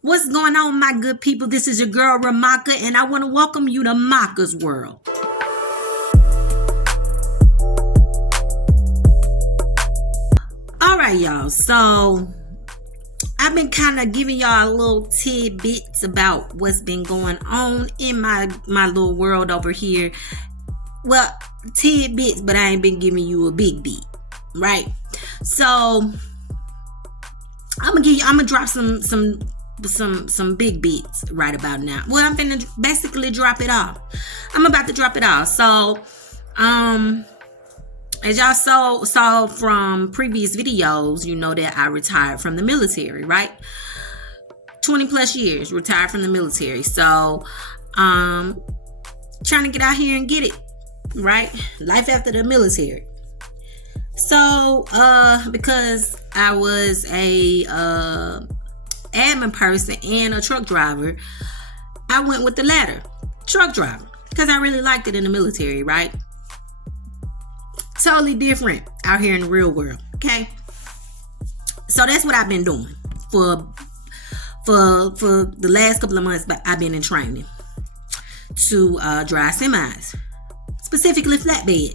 What's going on, my good people? This is your girl Ramaka, and I want to welcome you to Maka's World. All right, y'all. So I've been kind of giving y'all little tidbits about what's been going on in my little world over here. Well, tidbits, but I ain't been giving you a big beat, right? So I'm gonna drop some big beats right about now. Well, I'm gonna basically drop it all. I'm about to drop it all. So, as y'all saw from previous videos, you know that I retired from the military, right? 20 plus years retired from the military. So, trying to get out here and get it, right? Life after the military. So, because I was a admin person and a truck driver, I went with the latter, truck driver, because I really liked it in the military, right? Totally different out here in the real world, okay? So that's what I've been doing for the last couple of months, but I've been in training to drive semis, specifically flatbed.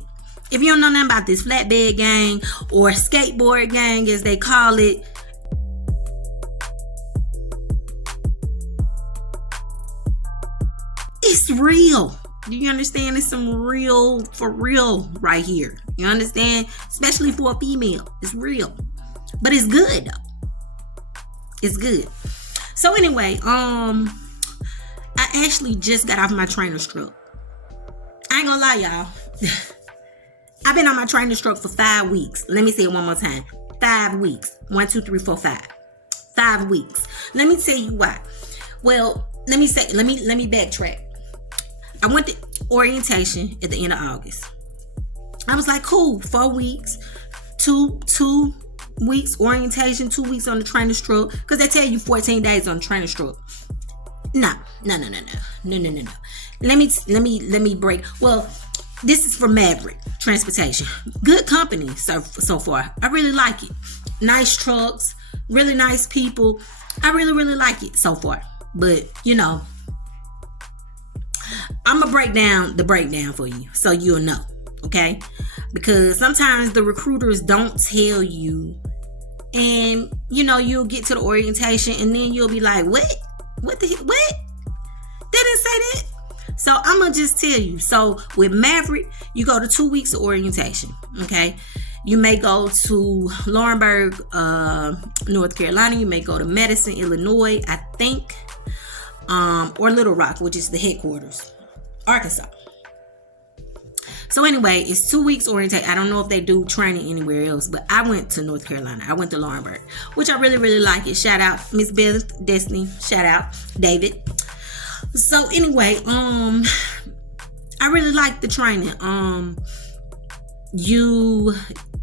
If you don't know nothing about this flatbed gang or skateboard gang as they call it, it's real. Do you understand? It's some real, for real right here. You understand? Especially for a female. It's real. But it's good though. It's good. So anyway, I actually just got off my trainer's truck. I ain't gonna lie, y'all. I've been on my trainer's truck for 5 weeks. Let me say it one more time. 5 weeks. 1, 2, 3, 4, 5. 5 weeks. Let me tell you why. Well, let me backtrack. I went to orientation at the end of August. I was like, cool, 4 weeks, two weeks orientation, 2 weeks on the trainer's truck, because they tell you 14 days on the trainer's truck. No. Let me break. Well, this is for Maverick Transportation. Good company so far. I really like it. Nice trucks, really nice people. I really like it so far. But you know, I'm gonna break down the breakdown for you so you'll know, okay? Because sometimes the recruiters don't tell you, and you know, you'll get to the orientation and then you'll be like, what the heck? What? They didn't say that. So I'm gonna just tell you. So with Maverick, you go to 2 weeks of orientation, okay? You may go to Laurinburg, North Carolina. You may go to Madison, Illinois, I think, or Little Rock, which is the headquarters, Arkansas. So anyway, it's 2 weeks orientation. I don't know if they do training anywhere else, but I went to North Carolina. I went to Laurinburg, which I really like it. Shout out Miss Beth Destiny. Shout out David. So anyway, I really like the training.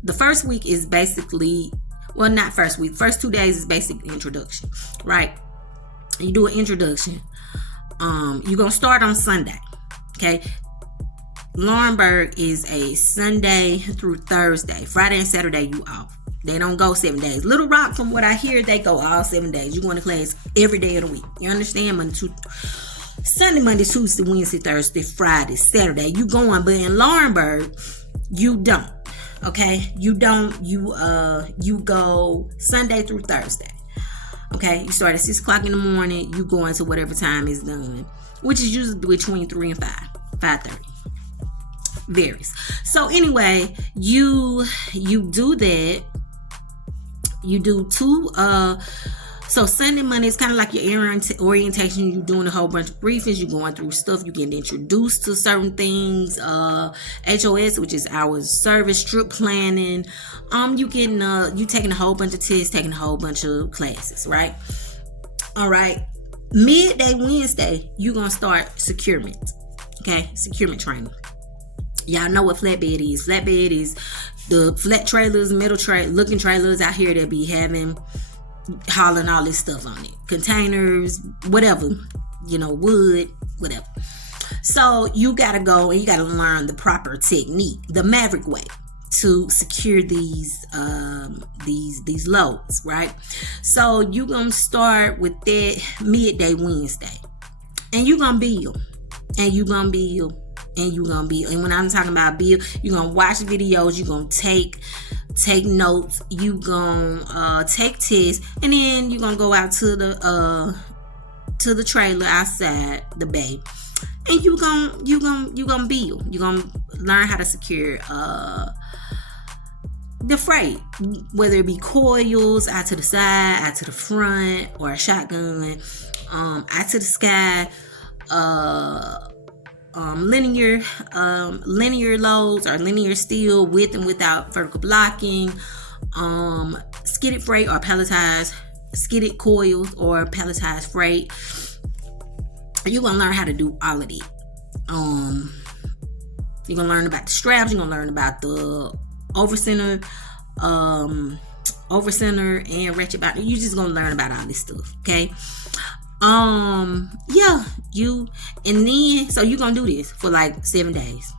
The first week is basically, well, not first week. First 2 days is basic introduction, right? You do an introduction. You're gonna start on Sunday, okay? Laurinburg is a Sunday through Thursday. Friday and Saturday you off. They don't go 7 days. Little Rock, from what I hear, they go all 7 days. You go to class every day of the week. You understand? Sunday, Monday, Tuesday, Wednesday, Thursday, Friday, Saturday. You going, but in Laurinburg, you don't. Okay? You don't. You go Sunday through Thursday. Okay? You start at 6 o'clock in the morning. You go into whatever time is done, which is usually between 3 and 5:30. Varies. So anyway, you do that. You do two. So Sunday, Monday is kind of like your orientation. You're doing a whole bunch of briefings. You're going through stuff. You're getting introduced to certain things. HOS, which is hours of service, trip planning. You taking a whole bunch of tests, taking a whole bunch of classes, right? All right. Midday Wednesday, you're gonna start securement. Okay, securement training. Y'all know what flatbed is. Flatbed is the flat trailers, middle looking trailers out here that be hauling all this stuff on it. Containers, whatever, wood, whatever. So you gotta go and you gotta learn the proper technique, the Maverick way. to secure these loads, right? So you gonna start with that midday Wednesday, and you gonna build, and you gonna build, and you gonna build. And when I'm talking about build, you're gonna watch videos, you're gonna take notes, you gonna take tests, and then you're gonna go out to the trailer outside the bay, and you gonna build. You're gonna learn how to secure the freight, whether it be coils out to the side, out to the front, or a shotgun, out to the sky, linear loads or linear steel with and without vertical blocking, skidded freight or palletized, skidded coils or palletized freight. You're gonna learn how to do all of it. You're gonna learn about the straps. You're gonna learn about the overcenter and ratchet bottom. You're just gonna learn about all this stuff, okay? Yeah, and then so you're gonna do this for like 7 days,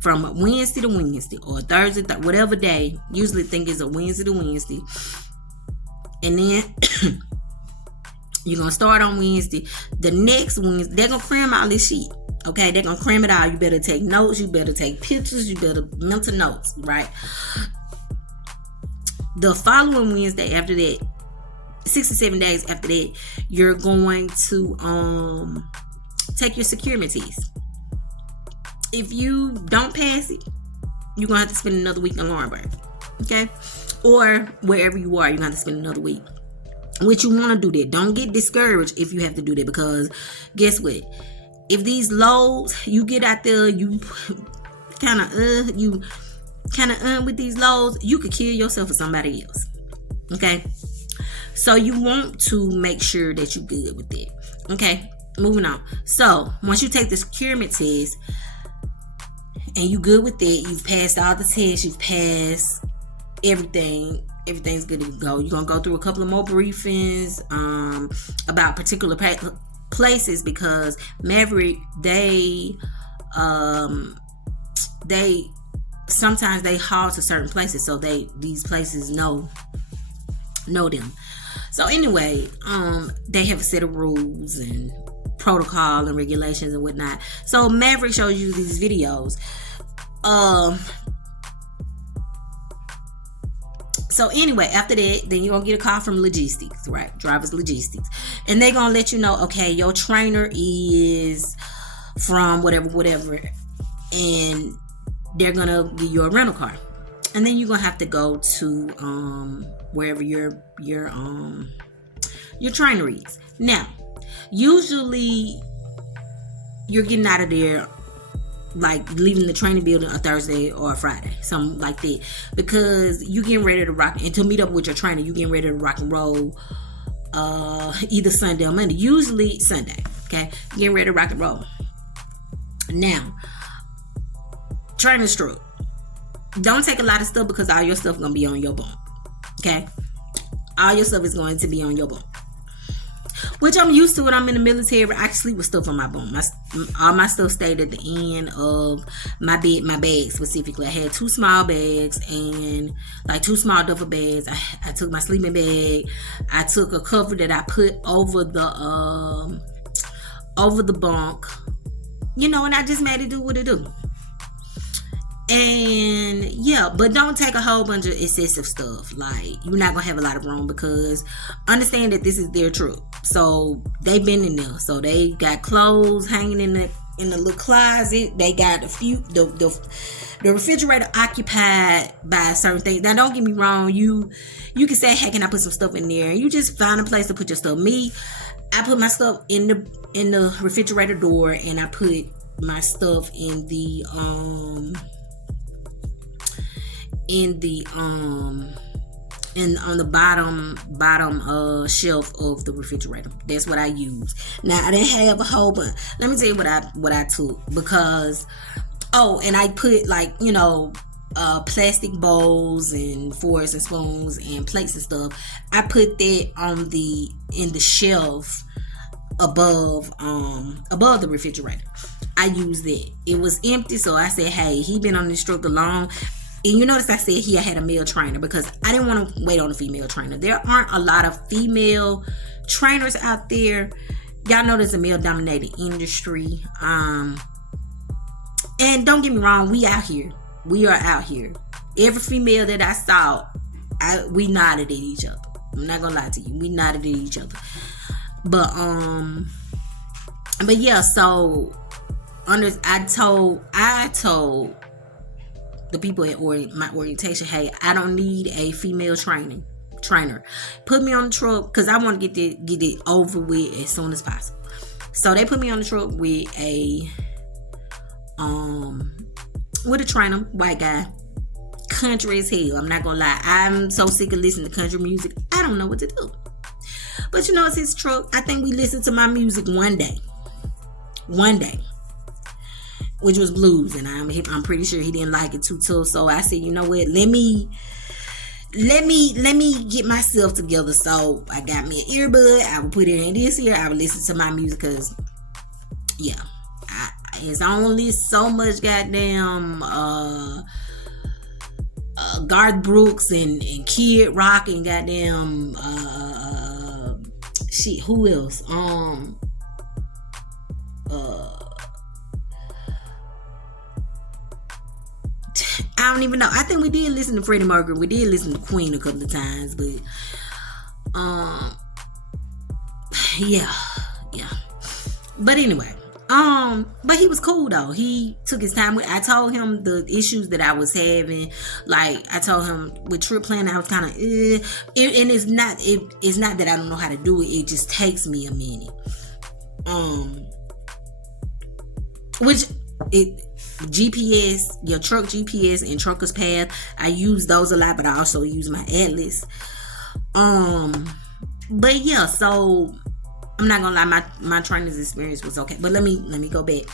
from Wednesday to Wednesday or Thursday, whatever day. Usually think it's a Wednesday to Wednesday, and then you're gonna start on Wednesday. The next Wednesday, they're gonna cram all this shit. Okay, they're gonna cram it all. You better take notes, you better take pictures, you better mental notes, right? The following Wednesday after that, 6 to 7 days after that, you're going to take your securement test. If you don't pass it, you're gonna have to spend another week in Lawrenceburg, okay? Or wherever you are, you're gonna have to spend another week. Which you want to do that. Don't get discouraged if you have to do that, because guess what? If these loads, you get out there, you kind of with these loads, you could kill yourself or somebody else. Okay? So you want to make sure that you're good with it. Okay? Moving on. So once you take the securement test and you good with it, you've passed all the tests, you've passed everything. Everything's good to go. You're gonna go through a couple of more briefings about particular places, because Maverick, they sometimes they haul to certain places, so these places know them. So anyway, they have a set of rules and protocol and regulations and whatnot. So Maverick shows you these videos. So anyway, after that, then you're going to get a call from logistics, right? Driver's logistics. And they're going to let you know, okay, your trainer is from whatever. And they're going to give you a rental car. And then you're going to have to go to wherever your trainer is. Now, usually you're getting out of there, like leaving the training building a Thursday or a Friday, something like that, because you getting ready to rock, and to meet up with your trainer, you getting ready to rock and roll either Sunday or Monday, usually Sunday. Okay, you getting ready to rock and roll. Now, training stroke, don't take a lot of stuff, because all your stuff gonna be on your bunk. Okay, all your stuff is going to be on your bunk, which I'm used to. When I'm in the military, I sleep with stuff on my bunk. All my stuff stayed at the end of my bed, my bag specifically. I had 2 small bags and like 2 small duffel bags. I took my sleeping bag. I took a cover that I put over the bunk, and I just made it do what it do. And yeah, but don't take a whole bunch of excessive stuff. Like, you're not gonna have a lot of room, because understand that this is their truck, so they've been in there, so they got clothes hanging in the little closet. They got a few the refrigerator occupied by certain things. Now, don't get me wrong, you can say, hey, can I put some stuff in there? And you just find a place to put your stuff. Me, I put my stuff in the refrigerator door, and I put my stuff in the on the bottom shelf of the refrigerator. That's what I use. Now, I didn't have a whole bunch. Let me tell you what I took, because and I put plastic bowls and forks and spoons and plates and stuff. I put that in the shelf above the refrigerator. I used that. It was empty, so I said, hey, he been on this stroke along. And you notice I said he had a male trainer because I didn't want to wait on a female trainer. There aren't a lot of female trainers out there. Y'all know there's a male dominated industry. And don't get me wrong, we out here. We are out here. Every female that I saw, we nodded at each other. I'm not gonna lie to you. We nodded at each other. But yeah, so I told the people at my orientation, hey, I don't need a female trainer. Put me on the truck because I want to get it over with as soon as possible. So they put me on the truck with a trainer, white guy, country as hell. I'm not gonna lie, I'm so sick of listening to country music. I don't know what to do. But it's his truck. I think we listened to my music one day, which was blues, and I'm pretty sure he didn't like it too. So I said, you know what? Let me get myself together. So I got me an earbud. I would put it in this here. I would listen to my music because, yeah, it's only so much goddamn Garth Brooks and Kid Rock and goddamn shit. Who else? I don't even know. I think we did listen to Freddie Mercury. We did listen to Queen a couple of times, but yeah. But anyway, but he was cool though. He took his time. I told him the issues that I was having. Like I told him with trip planning, I was kind of, and it's not that I don't know how to do it. It just takes me a minute. GPS, your truck GPS and Trucker's Path, I use those a lot, but I also use my Atlas. But yeah, so I'm not gonna lie, my trainer's experience was okay. But let me go back.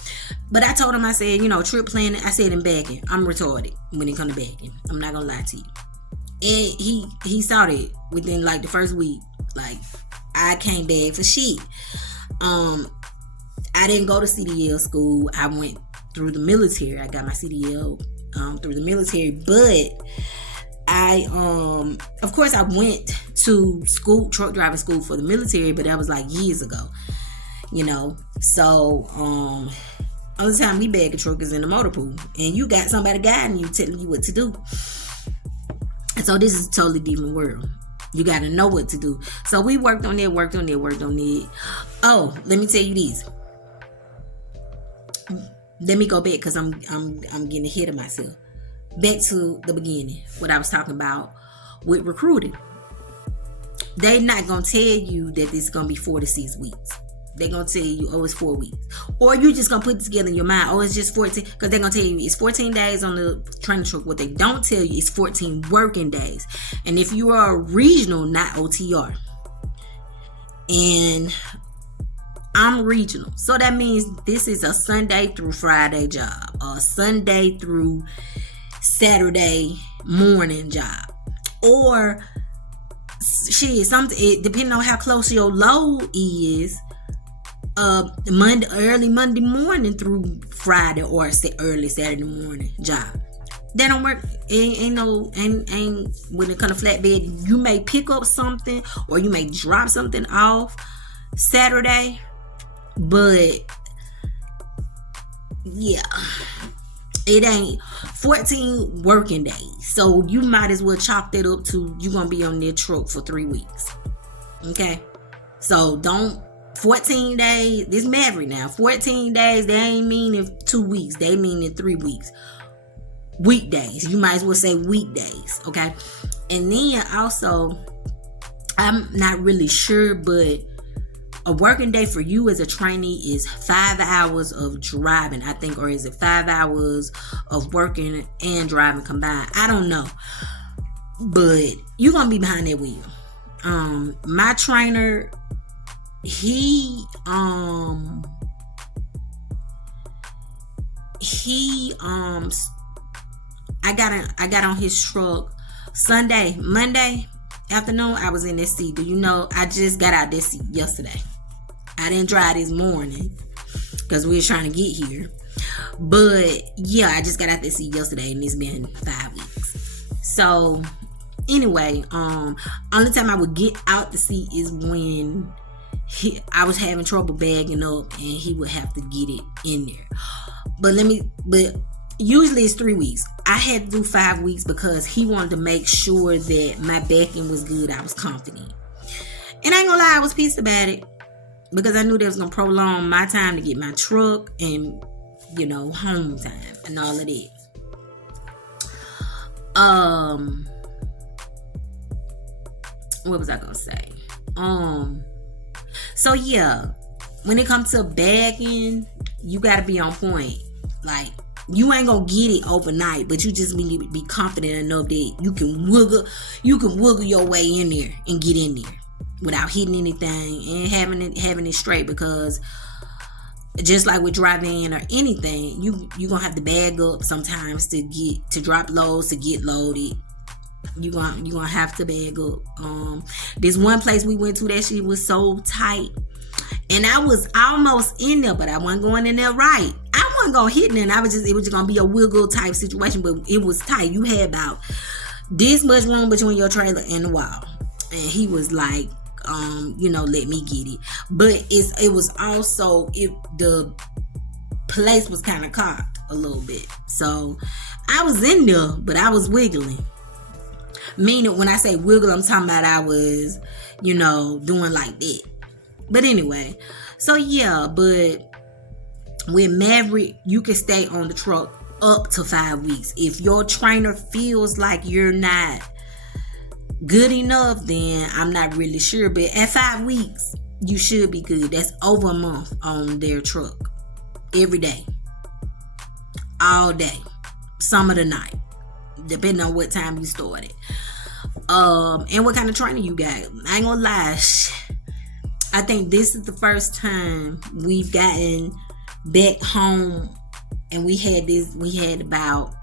But I told him, I said, trip planning, I said in backing, I'm retarded when it comes to backing. I'm not gonna lie to you. And he saw that within like the first week. Like I came back for shit. I didn't go to CDL school. I went through the military. I got my CDL through the military, but I of course I went to school, truck driving school for the military, but that was like years ago, so all the time we bag a truck is in the motor pool and you got somebody guiding you, telling you what to do. And so this is a totally different world. You got to know what to do. So we worked on it. Oh, let me tell you this. Let me go back because I'm getting ahead of myself. Back to the beginning, what I was talking about with recruiting. They're not gonna tell you that this is gonna be 4 to 6 weeks. They're gonna tell you, oh, it's 4 weeks, or you just gonna put it together in your mind, oh, it's just 14, because they're gonna tell you it's 14 days on the training truck. What they don't tell you is 14 working days. And if you are a regional, not OTR, and I'm regional, so that means this is a Sunday through Friday job, or a Sunday through Saturday morning job, or shit, something depending on how close your load is, early Monday morning through Friday, or early Saturday morning job. They don't work. Ain't when it comes to flatbed, you may pick up something or you may drop something off Saturday. But yeah, it ain't 14 working days. So you might as well chalk that up to you're gonna be on their truck for 3 weeks. Okay, so don't 14 days. This Maverick now, 14 days. They ain't meaning 2 weeks. They meaning 3 weeks. Weekdays. You might as well say weekdays. Okay, and then also, I'm not really sure, but a working day for you as a trainee is 5 hours of driving, I think, or is it 5 hours of working and driving combined? I don't know, but you're gonna be behind that wheel. My trainer, I got on his truck Monday afternoon. I was in this seat. Do you know, I just got out this seat yesterday. I didn't drive this morning because we were trying to get here. But yeah, I just got out this seat yesterday, and it's been 5 weeks. So anyway, only time I would get out the seat is when I was having trouble bagging up and he would have to get it in there. But usually it's 3 weeks. I had to do 5 weeks because he wanted to make sure that my backing was good. I was confident. And I ain't gonna lie, I was pissed about it because I knew that was gonna prolong my time to get my truck and, home time and all of that. What was I gonna say? So yeah, when it comes to bagging, you gotta be on point. Like, you ain't gonna get it overnight, but you just need to be confident enough that you can wiggle your way in there and get in there without hitting anything and having it straight. Because just like with driving or anything, you gonna have to bag up sometimes to drop loads, to get loaded. You gonna have to bag up. This one place we went to, that shit was so tight, and I was almost in there, but I wasn't going in there right. I wasn't gonna hit it. It was just gonna be a wiggle type situation, but it was tight. You had about this much room between your trailer and the wall, and he was like, let me get it. But it was also, the place was kind of cocked a little bit, so I was in there, but I was wiggling. Meaning, when I say wiggle, I'm talking about I was, doing like that. But anyway, so yeah, but with Maverick, you can stay on the truck up to 5 weeks. If your trainer feels like you're not good enough, then I'm not really sure. But at 5 weeks, you should be good. That's over a month on their truck. Every day. All day. Some of the night. Depending on what time you started. And what kind of training you got. I ain't gonna lie. I think this is the first time we've gotten back home and we had about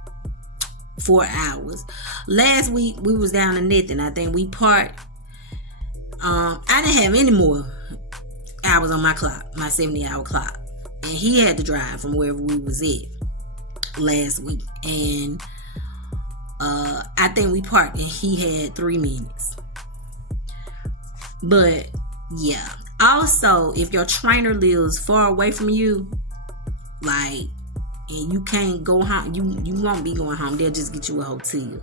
4 hours. Last week we was down to nothing. I think we parked. I didn't have any more hours on my clock, my 70-hour clock. And he had to drive from wherever we was at last week. And I think we parked and he had 3 minutes. But yeah. Also, if your trainer lives far away from you, like, and you can't go home, you won't be going home. They'll just get you a hotel.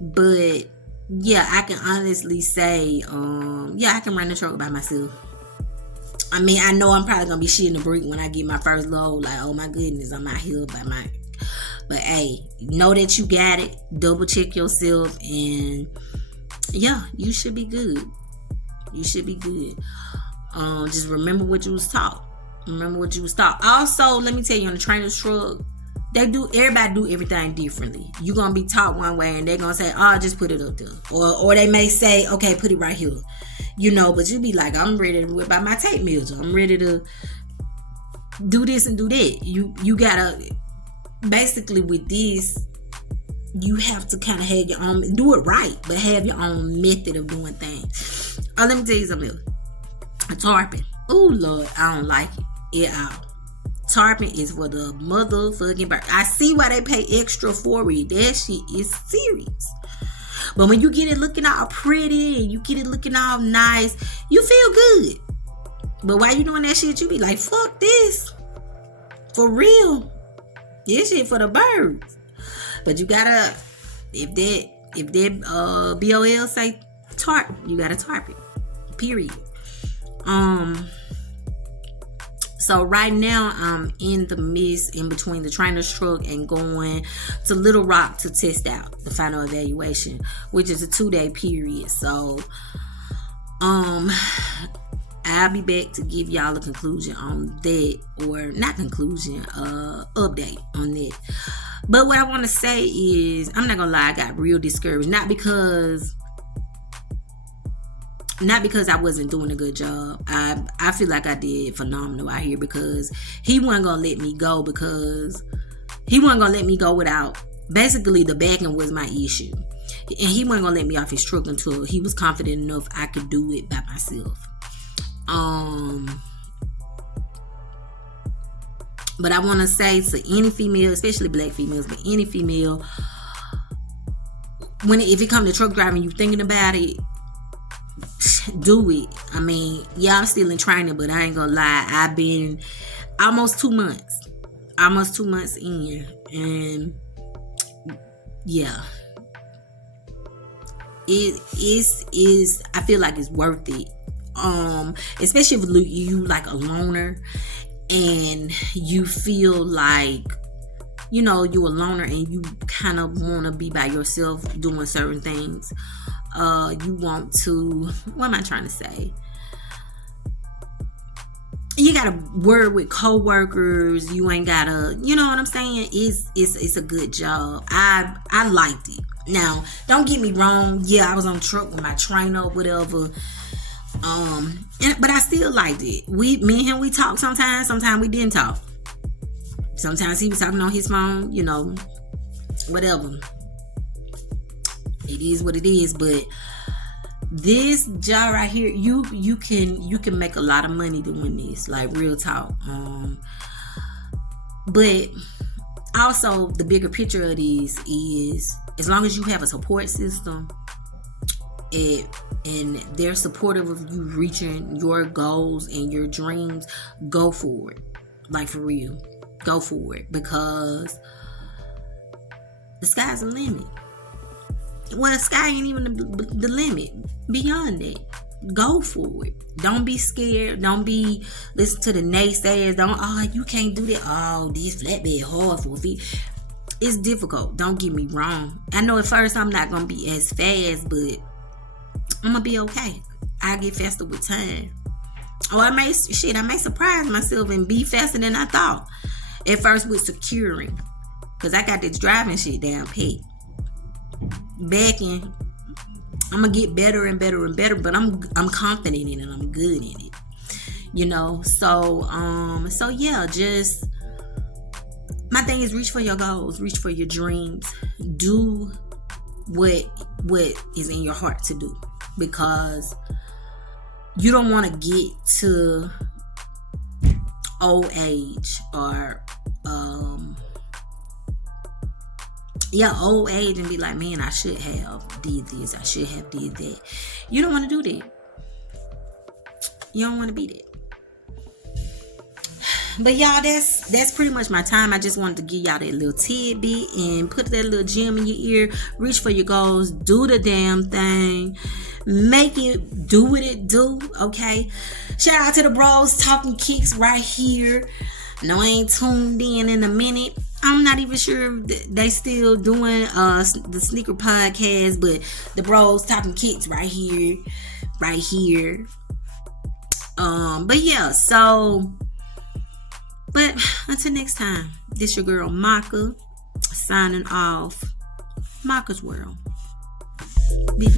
But yeah, I can honestly say, I can run the truck by myself. I mean, I know I'm probably gonna be shitting the brick when I get my first load. Like, oh my goodness, I'm out here by my. But hey, know that you got it. Double check yourself, and yeah, you should be good. You should be good. Just remember what you was taught. Also, let me tell you, on the trainer's truck, everybody do everything differently. You're gonna be taught one way, and they're gonna say, "Oh, just put it up there," or they may say, "Okay, put it right here." But you be like, "I'm ready to whip out my tape measure. I'm ready to do this and do that." You gotta, basically with this, you have to kind of have your own, do it right, but have your own method of doing things. Let me tell you something else. Tarping. Oh Lord, I don't like it at all. Tarping is for the motherfucking bird. I see why they pay extra for it. That shit is serious. But when you get it looking all pretty and you get it looking all nice, you feel good. But while you doing that shit, you be like, fuck this. For real. This shit for the birds. But you gotta, if that BOL say tarp, you gotta tarp it. Period. So right now I'm in the midst in between the trainer's truck and going to Little Rock to test out the final evaluation, which is a 2-day period. So I'll be back to give y'all a conclusion on that, or not conclusion, update on that. But what I want to say is, I'm not gonna lie, I got real discouraged. Not because I wasn't doing a good job. I feel like I did phenomenal out here, because he wasn't gonna let me go, without, basically the backing was my issue, and he wasn't gonna let me off his truck until he was confident enough I could do it by myself. But I want to say to any female, especially black females, but any female, if it comes to truck driving, you thinking about it, do it. I mean, yeah, I'm still in training, but I ain't gonna lie, I've been almost 2 months in, and yeah, it is I feel like it's worth it, especially if you like a loner and you feel like, you know, you a loner and you kind of want to be by yourself doing certain things. You want to, what am I trying to say? You gotta work with co-workers. You ain't gotta, you know what I'm saying? It's a good job. I liked it. Now, don't get me wrong. Yeah, I was on the truck with my trainer or whatever. But I still liked it. Me and him, we talked sometimes we didn't talk. Sometimes he was talking on his phone, you know, whatever. It is what it is. But this job right here, you can make a lot of money doing this, like real talk. But also the bigger picture of this is, as long as you have a support system and they're supportive of you reaching your goals and your dreams, go for it. Like, for real, go for it, because the sky's the limit. Well, the sky ain't even the limit. Beyond that, go for it. Don't be scared. Don't be listen to the naysayers. You can't do that. This flatbed hard for feet. It's difficult. Don't get me wrong. I know at first I'm not gonna be as fast, but I'm gonna be okay. I get faster with time. I may surprise myself and be faster than I thought. At first with securing, cause I got this driving shit down pat. Backing, I'm gonna get better and better and better, but I'm confident in it. I'm good in it, you know. So yeah, just my thing is reach for your goals, reach for your dreams, do what is in your heart to do, because you don't want to get to old age or old age and be like, man, I should have did this, I should have did that. You don't want to do that. You don't want to be that. But y'all, that's pretty much my time. I just wanted to give y'all that little tidbit and put that little gem in your ear. Reach for your goals. Do the damn thing. Make it. Do what it do. Okay. Shout out to the bros talking kicks right here. No, I ain't tuned in a minute. I'm not even sure they still doing the sneaker podcast, but the bros talking kicks right here. But yeah, so. But until next time, this your girl Maka signing off. Maka's World. Be